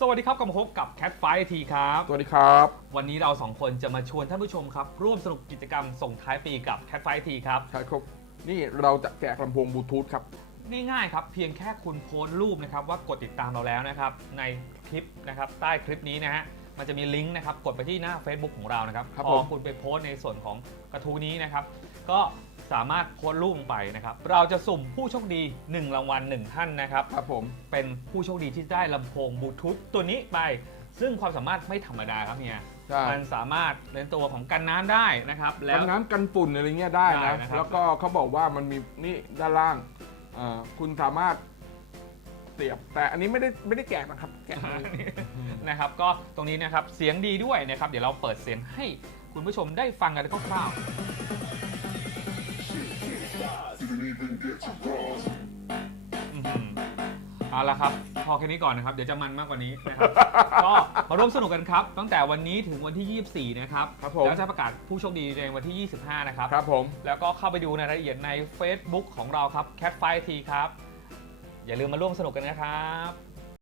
สวัสดีครับกลับมาพบกับ Cat Fight ทีครับ สวัสดีครับ วันนี้เราสองคนจะมาชวนท่านผู้ชมครับ ร่วมสนุกกิจกรรมส่งท้ายปีกับ Cat Fight ทีครับ ใช่ครับ นี่เราจะแจกลำโพงบลูทูธครับ ง่ายๆครับ เพียงแค่คุณโพสต์รูปนะครับว่ากดติดตามเราแล้วนะครับ ในคลิปนะครับ ใต้คลิปนี้นะฮะ มันจะมีลิงก์นะครับ กดไปที่หน้า Facebook ของเรานะครับครับพอผมคุณไปโพสต์ในส่วนของกระทู้นี้นะครับ ก็สามารถโพสต์รูปลงไปนะครับ เราจะสุ่มผู้โชคดี 1 รางวัล 1 ท่านนะครับ ครับผม เป็นผู้โชคดีที่ได้ลำโพงบลูทูธตัวนี้ไป ซึ่งความสามารถไม่ธรรมดาครับเฮียใช่ มันสามารถในตัวของกันน้ำได้นะครับ แล้กัว นน้ำกันฝุ่นอะไรเงี้ยได้ได้นะ นะครับ แล้วก็เขาบอกว่ามันมีนี่ด้านล่างเอ่อคุณสามารถ เสียบ แต่อันนี้ไม่ได้ไม่ได้แจกนะครับแจกเลยนะครับก็ตรงนี้นะครับเสียงดีด้วยนะครับเดี๋ยวเราเปิดเสียงให้คุณผู้ชมได้ฟังกันคร่าวๆอื้อหือเอาละครับ พอแค่นี้ก่อนนะครับ เดี๋ยวจะมันมากกว่านี้นะครับ ก็มาร่วมสนุกกันครับ ตั้งแต่วันนี้ถึงวันที่ 24 นะครับครับผม แล้วจะประกาศผู้โชคดีในวันที่ 25 นะครับ ครับผม แล้วก็เข้าไปดูในรายละเอียดใน Facebook ของเราครับ Cat Fight T ครับ อย่าลืมมาร่วมสนุกกันนะครับ